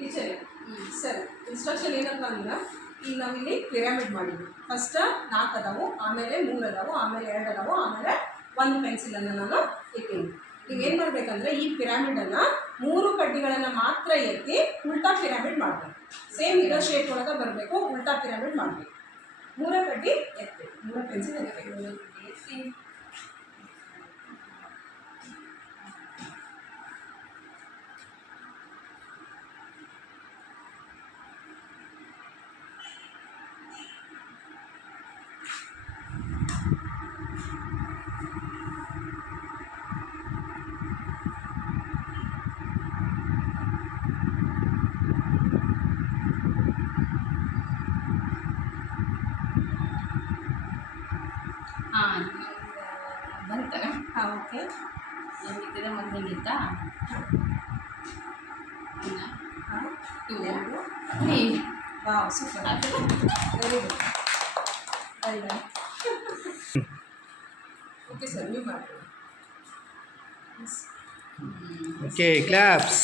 Teacher ಸರಿ instruction ಏನಪ್ಪ ಅಂದ್ರೆ ಈಗ ನಾವಿಲ್ಲಿ ಪಿರಮಿಡ್ ಮಾಡಿದ್ವಿ. ಫಸ್ಟ್ 4 ಅದಾವು, ಆಮೇಲೆ 3 ಅದಾವು, ಆಮೇಲೆ 2 ಅದಾವು, ಆಮೇಲೆ 1 ಪೆನ್ಸಿಲನ್ನು ನಾನು ಇಟ್ಟೀನಿ. ನೀವೇನು ಮಾಡಬೇಕಂದ್ರೆ ಈ ಪಿರಾಮಿಡನ್ನು 3 ಕಡ್ಡಿಗಳನ್ನು ಮಾತ್ರ ಎತ್ತಿ ಉಲ್ಟಾ ಪಿರಾಮಿಡ್ ಮಾಡಬೇಕು. ಸೇಮ್ ಇರೋ ಶೇಪ್ ಒಳಗೆ ಬರಬೇಕು, ಉಲ್ಟಾ ಪಿರಾಮಿಡ್ ಮಾಡಬೇಕು. 3 ಕಡ್ಡಿ ಎತ್ತಿ 3 ಪೆನ್ಸಿಲ್ ಎತ್ತಿ ಬಂತಲ್ಲ. ಓಕೆ. ಹೆಂಗಿತ್ತಿದೆ ಮೊದಲು ಹೆಂಗಿತ್ತಾ? 1 2 3 wow super, very good, well done. Okay sir, ನೀವು ಮಾಡ್ತೀವಿ. Okay, claps.